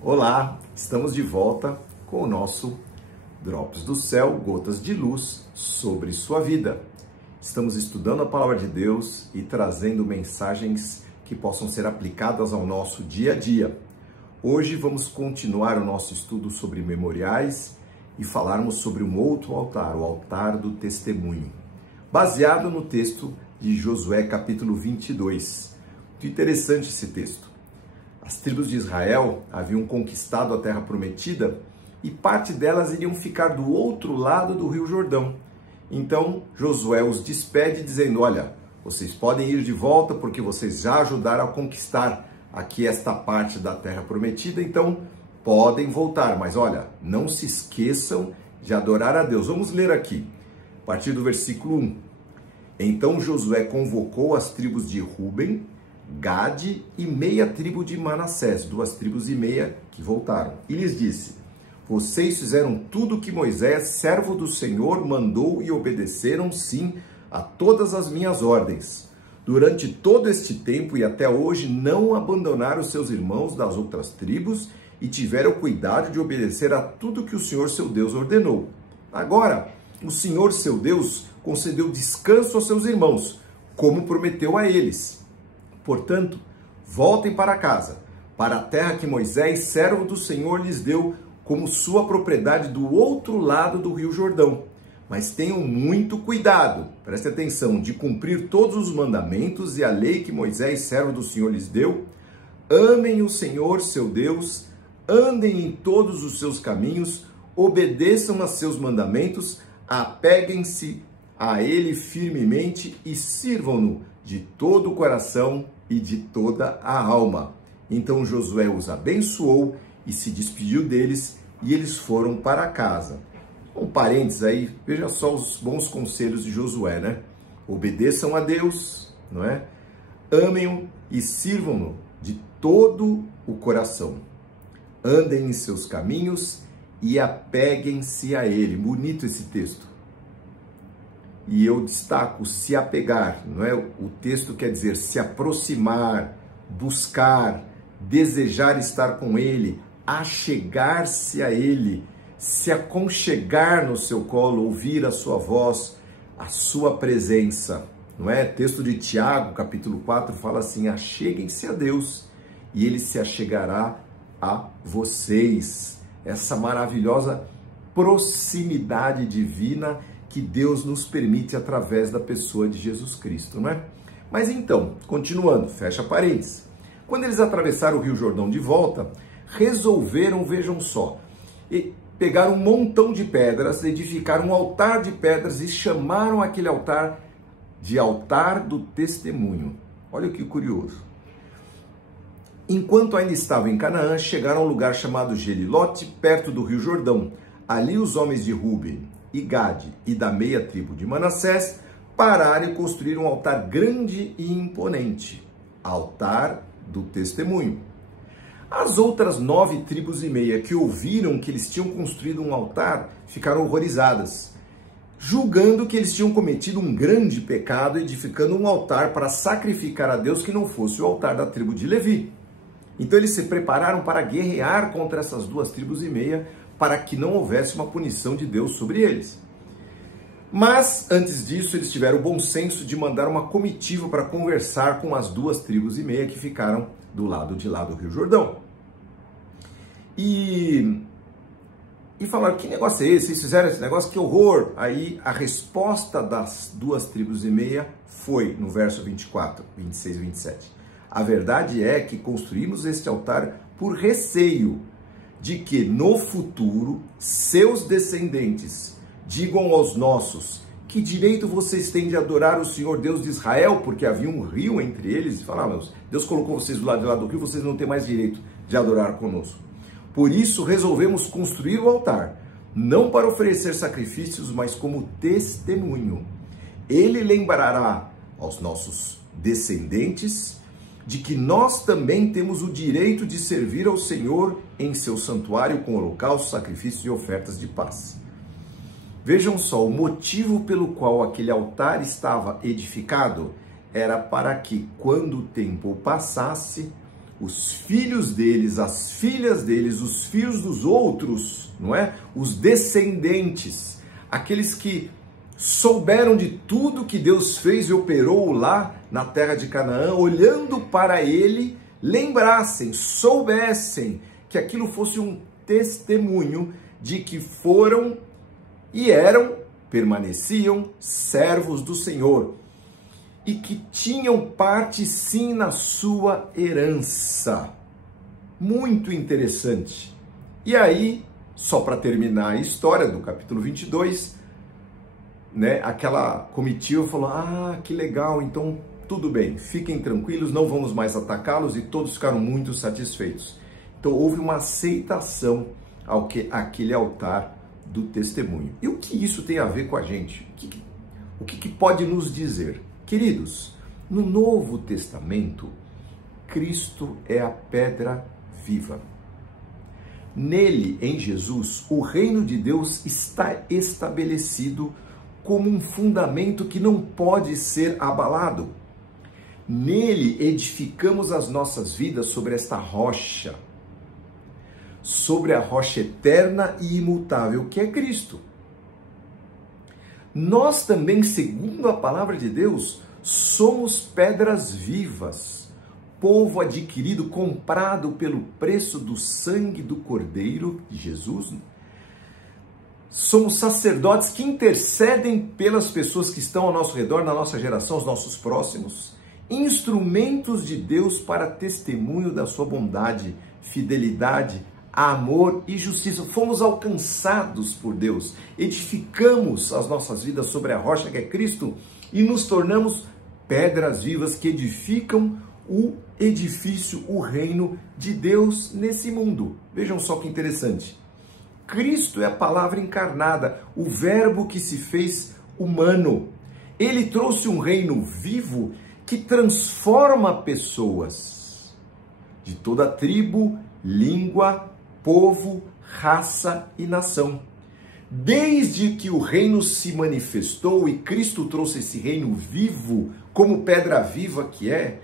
Olá, estamos de volta com o nosso Drops do Céu, Gotas de Luz sobre sua vida. Estamos estudando a Palavra de Deus e trazendo mensagens que possam ser aplicadas ao nosso dia a dia. Hoje vamos continuar o nosso estudo sobre memoriais e falarmos sobre um outro altar, o altar do testemunho, baseado no texto de Josué capítulo 22. Muito interessante esse texto. As tribos de Israel haviam conquistado a terra prometida e parte delas iriam ficar do outro lado do Rio Jordão. Então Josué os despede dizendo: olha, vocês podem ir de volta porque vocês já ajudaram a conquistar aqui esta parte da terra prometida, então podem voltar, mas olha, não se esqueçam de adorar a Deus. Vamos ler aqui, a partir do versículo 1. Então Josué convocou as tribos de Ruben, Gade e meia tribo de Manassés, 2 tribos e meia que voltaram, e lhes disse: vocês fizeram tudo o que Moisés, servo do Senhor, mandou e obedeceram sim a todas as minhas ordens. Durante todo este tempo e até hoje não abandonaram seus irmãos das outras tribos e tiveram cuidado de obedecer a tudo que o Senhor seu Deus ordenou. Agora, o Senhor seu Deus concedeu descanso aos seus irmãos, como prometeu a eles. Portanto, voltem para casa, para a terra que Moisés, servo do Senhor, lhes deu como sua propriedade do outro lado do Rio Jordão. Mas tenham muito cuidado, preste atenção, de cumprir todos os mandamentos e a lei que Moisés, servo do Senhor, lhes deu. Amem o Senhor, seu Deus, andem em todos os seus caminhos, obedeçam a seus mandamentos, apeguem-se a ele firmemente e sirvam-no de todo o coração e de toda a alma. Então Josué os abençoou e se despediu deles, e eles foram para casa. Um parênteses aí, veja só os bons conselhos de Josué, né? Obedeçam a Deus, não é? Amem-o e sirvam-no de todo o coração. Andem em seus caminhos e apeguem-se a ele. Bonito esse texto. E eu destaco se apegar, não é? O texto quer dizer se aproximar, buscar, desejar estar com ele, achegar-se a ele, se aconchegar no seu colo, ouvir a sua voz, a sua presença, não é? Texto de Tiago, capítulo 4, fala assim: acheguem-se a Deus e ele se achegará a vocês. Essa maravilhosa proximidade divina que Deus nos permite através da pessoa de Jesus Cristo, não é? Mas então, continuando, fecha parênteses. Quando eles atravessaram o Rio Jordão de volta, resolveram, vejam só, pegaram um montão de pedras, edificaram um altar de pedras e chamaram aquele altar de altar do testemunho. Olha que curioso. Enquanto ainda estavam em Canaã, chegaram a um lugar chamado Gelilote, perto do Rio Jordão. Ali os homens de Ruben e Gade e da meia tribo de Manassés pararam e construíram um altar grande e imponente, altar do testemunho. As outras 9 tribos e meia que ouviram que eles tinham construído um altar ficaram horrorizadas, julgando que eles tinham cometido um grande pecado edificando um altar para sacrificar a Deus que não fosse o altar da tribo de Levi. Então eles se prepararam para guerrear contra essas 2 tribos e meia para que não houvesse uma punição de Deus sobre eles. Mas, antes disso, eles tiveram o bom senso de mandar uma comitiva para conversar com as 2 tribos e meia que ficaram do lado de lá do Rio Jordão. E falaram: que negócio é esse? Vocês fizeram esse negócio? Que horror! Aí a resposta das 2 tribos e meia foi, no verso 24, 26 e 27. A verdade é que construímos este altar por receio de que no futuro seus descendentes digam aos nossos: que direito vocês têm de adorar o Senhor Deus de Israel? Porque havia um rio entre eles, e falavam: Deus colocou vocês do lado de lá do rio, vocês não têm mais direito de adorar conosco. Por isso resolvemos construir o altar, não para oferecer sacrifícios, mas como testemunho. Ele lembrará aos nossos descendentes de que nós também temos o direito de servir ao Senhor em seu santuário com holocaustos, sacrifícios e ofertas de paz. Vejam só, o motivo pelo qual aquele altar estava edificado era para que, quando o tempo passasse, os filhos deles, as filhas deles, os filhos dos outros, não é? Os descendentes, aqueles que souberam de tudo que Deus fez e operou lá na terra de Canaã, olhando para ele, lembrassem, soubessem que aquilo fosse um testemunho de que foram e eram, permaneciam servos do Senhor e que tinham parte sim na sua herança. Muito interessante. E aí, só para terminar a história do capítulo 22, né, aquela comitiva falou, que legal, então tudo bem, fiquem tranquilos, não vamos mais atacá-los, e todos ficaram muito satisfeitos. Então houve uma aceitação àquele altar do testemunho. E o que isso tem a ver com a gente? O que pode nos dizer? Queridos, no Novo Testamento, Cristo é a pedra viva. Nele, em Jesus, o reino de Deus está estabelecido como um fundamento que não pode ser abalado. Nele edificamos as nossas vidas sobre esta rocha, sobre a rocha eterna e imutável que é Cristo. Nós também, segundo a palavra de Deus, somos pedras vivas, povo adquirido, comprado pelo preço do sangue do Cordeiro de Jesus. Somos sacerdotes que intercedem pelas pessoas que estão ao nosso redor, na nossa geração, os nossos próximos, instrumentos de Deus para testemunho da sua bondade, fidelidade, amor e justiça. Fomos alcançados por Deus, edificamos as nossas vidas sobre a rocha que é Cristo e nos tornamos pedras vivas que edificam o edifício, o reino de Deus nesse mundo. Vejam só que interessante. Cristo é a palavra encarnada, o verbo que se fez humano. Ele trouxe um reino vivo que transforma pessoas de toda tribo, língua, povo, raça e nação. Desde que o reino se manifestou e Cristo trouxe esse reino vivo, como pedra viva que é,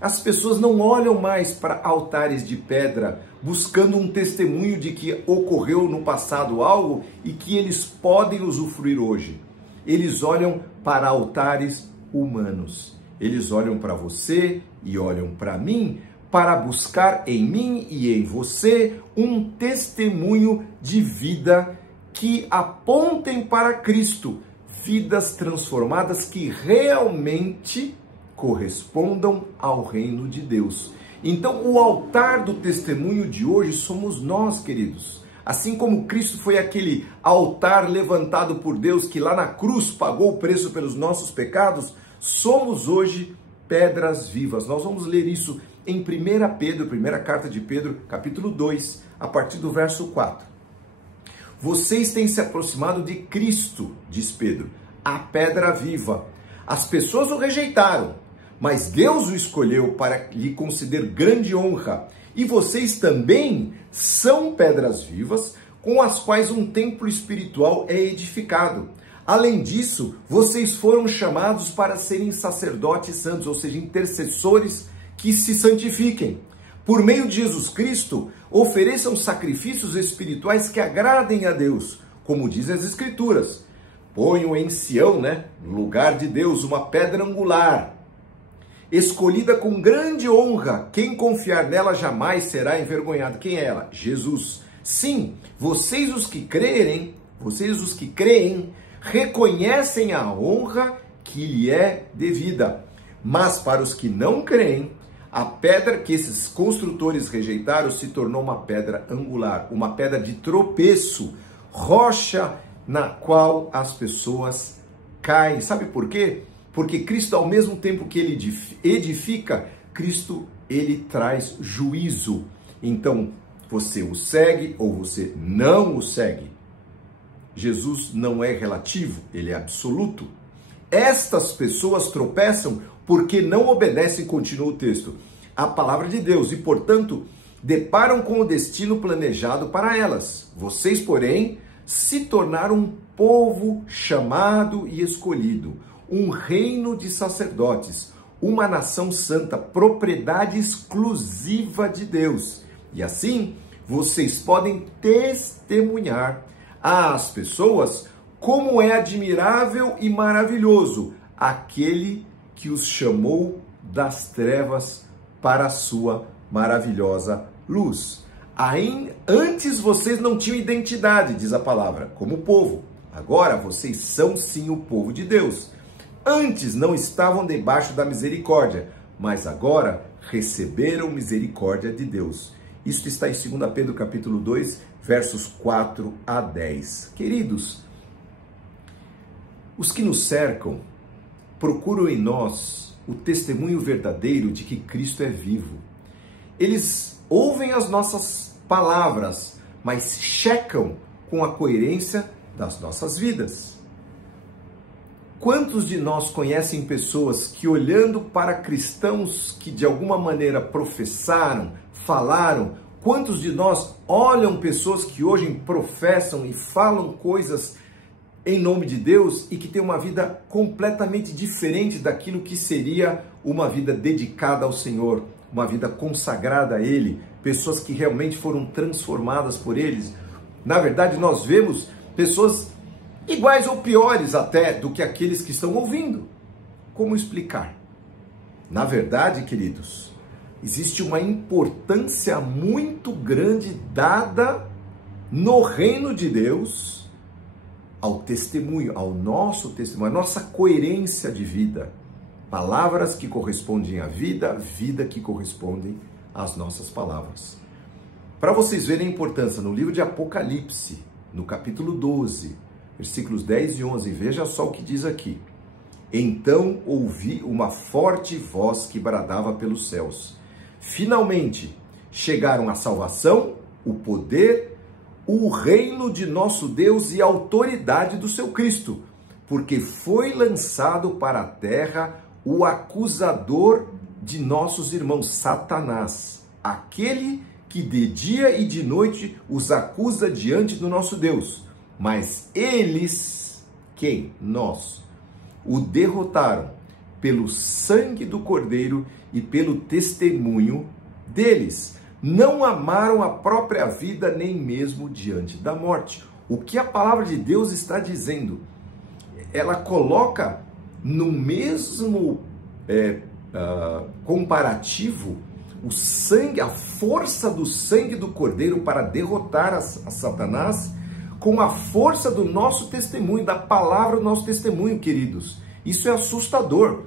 as pessoas não olham mais para altares de pedra, buscando um testemunho de que ocorreu no passado algo e que eles podem usufruir hoje. Eles olham para altares humanos. Eles olham para você e olham para mim para buscar em mim e em você um testemunho de vida que apontem para Cristo, vidas transformadas que realmente correspondam ao reino de Deus. Então, o altar do testemunho de hoje somos nós, queridos. Assim como Cristo foi aquele altar levantado por Deus que lá na cruz pagou o preço pelos nossos pecados, somos hoje pedras vivas. Nós vamos ler isso em 1 Pedro, primeira carta de Pedro, capítulo 2, a partir do verso 4. Vocês têm se aproximado de Cristo, diz Pedro, a pedra viva. As pessoas o rejeitaram, mas Deus o escolheu para lhe conceder grande honra. E vocês também são pedras vivas, com as quais um templo espiritual é edificado. Além disso, vocês foram chamados para serem sacerdotes santos, ou seja, intercessores que se santifiquem. Por meio de Jesus Cristo, ofereçam sacrifícios espirituais que agradem a Deus, como dizem as Escrituras. Ponham em Sião, no lugar de Deus, uma pedra angular, escolhida com grande honra. Quem confiar nela jamais será envergonhado. Quem é ela? Jesus. Sim, vocês os que creem, reconhecem a honra que lhe é devida. Mas para os que não creem, a pedra que esses construtores rejeitaram se tornou uma pedra angular, uma pedra de tropeço, rocha na qual as pessoas caem. Sabe por quê? Porque Cristo, ao mesmo tempo que ele edifica, Cristo, ele traz juízo. Então, você o segue ou você não o segue. Jesus não é relativo, ele é absoluto. Estas pessoas tropeçam porque não obedecem, continua o texto, a palavra de Deus e, portanto, deparam com o destino planejado para elas. Vocês, porém, se tornaram um povo chamado e escolhido, um reino de sacerdotes, uma nação santa, propriedade exclusiva de Deus. E assim, vocês podem testemunhar às pessoas como é admirável e maravilhoso aquele que os chamou das trevas para a sua maravilhosa luz. Antes vocês não tinham identidade, diz a palavra, como povo. Agora vocês são sim o povo de Deus. Antes não estavam debaixo da misericórdia, mas agora receberam misericórdia de Deus. Isto está em 2 Pedro capítulo 2, versos 4 a 10. Queridos, os que nos cercam procuram em nós o testemunho verdadeiro de que Cristo é vivo. Eles ouvem as nossas palavras, mas checam com a coerência das nossas vidas. Quantos de nós conhecem pessoas que, olhando para cristãos que de alguma maneira professaram, falaram, quantos de nós olham pessoas que hoje professam e falam coisas em nome de Deus e que têm uma vida completamente diferente daquilo que seria uma vida dedicada ao Senhor, uma vida consagrada a Ele, pessoas que realmente foram transformadas por eles? Na verdade, nós vemos pessoas iguais ou piores até do que aqueles que estão ouvindo. Como explicar? Na verdade, queridos, existe uma importância muito grande dada no reino de Deus ao testemunho, ao nosso testemunho, à nossa coerência de vida. Palavras que correspondem à vida, vida que correspondem às nossas palavras. Para vocês verem a importância, no livro de Apocalipse, no capítulo 12, versículos 10 e 11, veja só o que diz aqui. Então ouvi uma forte voz que bradava pelos céus. Finalmente chegaram a salvação, o poder, o reino de nosso Deus e a autoridade do seu Cristo, porque foi lançado para a terra o acusador de nossos irmãos, Satanás, aquele que de dia e de noite os acusa diante do nosso Deus. Mas eles, quem? Nós, o derrotaram pelo sangue do Cordeiro e pelo testemunho deles. Não amaram a própria vida nem mesmo diante da morte. O que a palavra de Deus está dizendo? Ela coloca no mesmo comparativo o sangue, a força do sangue do Cordeiro para derrotar a Satanás, com a força do nosso testemunho, da palavra do nosso testemunho, queridos. Isso é assustador.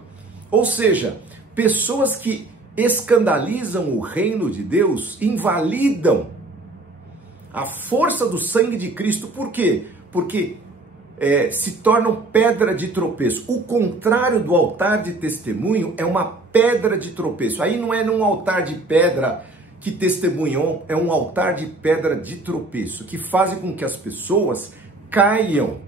Ou seja, pessoas que escandalizam o reino de Deus, invalidam a força do sangue de Cristo. Por quê? Porque se tornam pedra de tropeço. O contrário do altar de testemunho é uma pedra de tropeço. Aí não é num altar de pedra que testemunham, é um altar de pedra de tropeço, que fazem com que as pessoas caiam.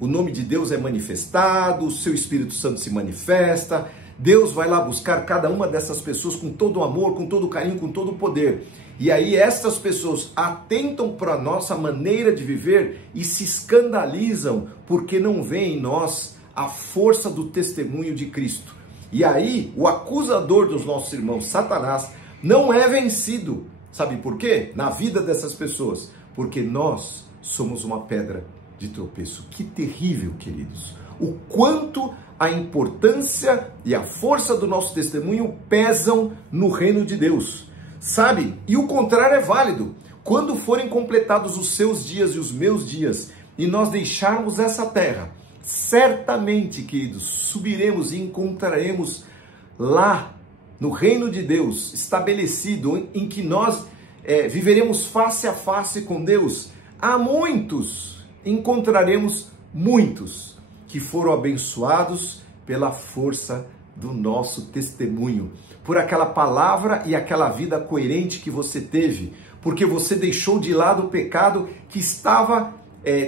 O nome de Deus é manifestado, o seu Espírito Santo se manifesta, Deus vai lá buscar cada uma dessas pessoas com todo o amor, com todo o carinho, com todo o poder. E aí essas pessoas atentam para a nossa maneira de viver e se escandalizam porque não veem em nós a força do testemunho de Cristo. E aí o acusador dos nossos irmãos, Satanás, não é vencido. Sabe por quê? Na vida dessas pessoas. Porque nós somos uma pedra de tropeço. Que terrível, queridos. O quanto a importância e a força do nosso testemunho pesam no reino de Deus. Sabe? E o contrário é válido. Quando forem completados os seus dias e os meus dias, e nós deixarmos essa terra, certamente, queridos, subiremos e encontraremos lá, no reino de Deus, estabelecido, em que nós viveremos face a face com Deus. Há muitos, encontraremos muitos, que foram abençoados pela força do nosso testemunho, por aquela palavra e aquela vida coerente que você teve, porque você deixou de lado o pecado que estava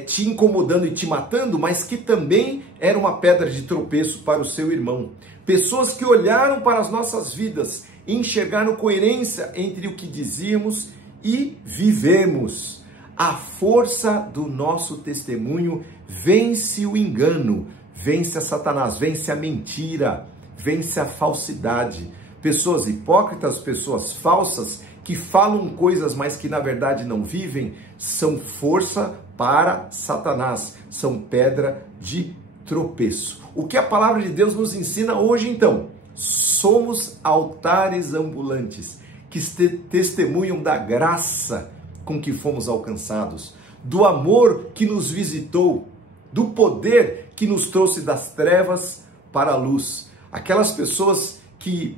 te incomodando e te matando, mas que também era uma pedra de tropeço para o seu irmão. Pessoas que olharam para as nossas vidas e enxergaram coerência entre o que dizíamos e vivemos. A força do nosso testemunho vence o engano, vence a Satanás, vence a mentira, vence a falsidade. Pessoas hipócritas, pessoas falsas, que falam coisas, mas que na verdade não vivem, são força para Satanás, são pedra de tropeço. O que a palavra de Deus nos ensina hoje, então? Somos altares ambulantes que testemunham da graça com que fomos alcançados, do amor que nos visitou, do poder que nos trouxe das trevas para a luz. Aquelas pessoas que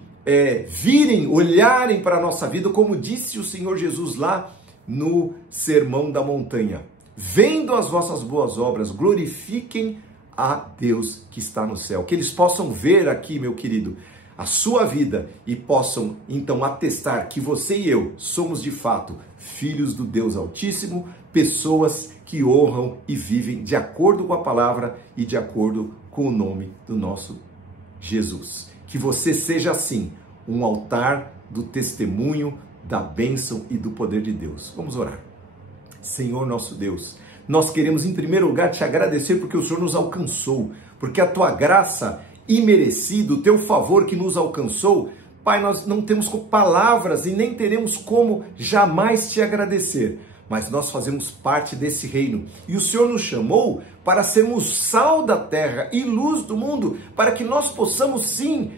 olharem para a nossa vida, como disse o Senhor Jesus lá no Sermão da Montanha: vendo as vossas boas obras, glorifiquem a Deus que está no céu. Que eles possam ver aqui, meu querido, a sua vida e possam então atestar que você e eu somos de fato filhos do Deus Altíssimo, pessoas que honram e vivem de acordo com a palavra e de acordo com o nome do nosso Jesus. Que você seja assim, um altar do testemunho, da bênção e do poder de Deus. Vamos orar. Senhor nosso Deus, nós queremos em primeiro lugar te agradecer porque o Senhor nos alcançou, porque a tua graça imerecida, o teu favor que nos alcançou, Pai, nós não temos palavras e nem teremos como jamais te agradecer, mas nós fazemos parte desse reino e o Senhor nos chamou para sermos sal da terra e luz do mundo, para que nós possamos sim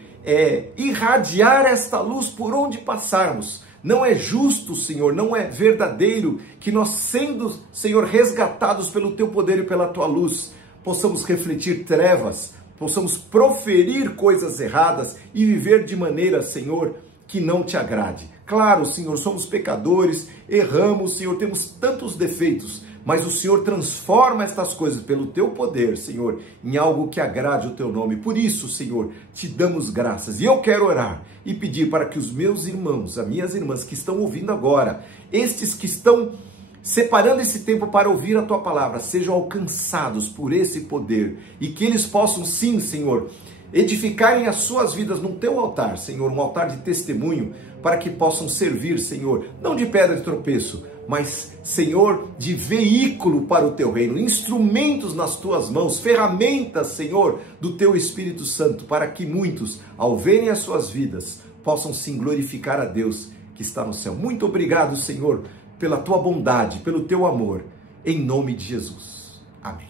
irradiar esta luz por onde passarmos. Não é justo, Senhor, não é verdadeiro que nós, sendo, Senhor, resgatados pelo teu poder e pela tua luz, possamos refletir trevas, possamos proferir coisas erradas e viver de maneira, Senhor, que não te agrade. Claro, Senhor, somos pecadores, erramos, Senhor, temos tantos defeitos, mas o Senhor transforma estas coisas pelo teu poder, Senhor, em algo que agrade o teu nome. Por isso, Senhor, te damos graças. E eu quero orar e pedir para que os meus irmãos, as minhas irmãs que estão ouvindo agora, estes que estão separando esse tempo para ouvir a tua palavra, sejam alcançados por esse poder e que eles possam sim, Senhor, edificarem as suas vidas no teu altar, Senhor, um altar de testemunho, para que possam servir, Senhor, não de pedra de tropeço, mas, Senhor, de veículo para o teu reino, instrumentos nas tuas mãos, ferramentas, Senhor, do teu Espírito Santo, para que muitos, ao verem as suas vidas, possam sim glorificar a Deus que está no céu. Muito obrigado, Senhor, pela tua bondade, pelo teu amor, em nome de Jesus. Amém.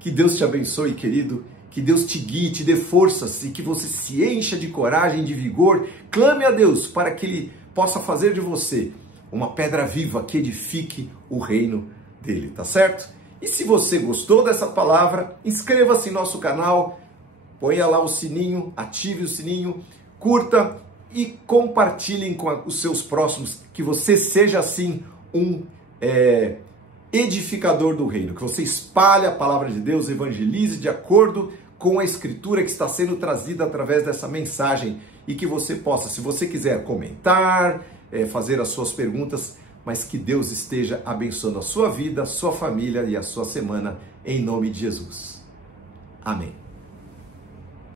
Que Deus te abençoe, querido. Que Deus te guie, te dê forças e que você se encha de coragem, de vigor. Clame a Deus para que Ele possa fazer de você uma pedra viva que edifique o reino dele, tá certo? E se você gostou dessa palavra, inscreva-se em nosso canal, ponha lá o sininho, ative o sininho, curta e compartilhem com os seus próximos, que você seja assim um edificador do reino, que você espalhe a palavra de Deus, evangelize de acordo com a escritura que está sendo trazida através dessa mensagem e que você possa, se você quiser comentar, fazer as suas perguntas, mas que Deus esteja abençoando a sua vida, a sua família e a sua semana, em nome de Jesus. Amém.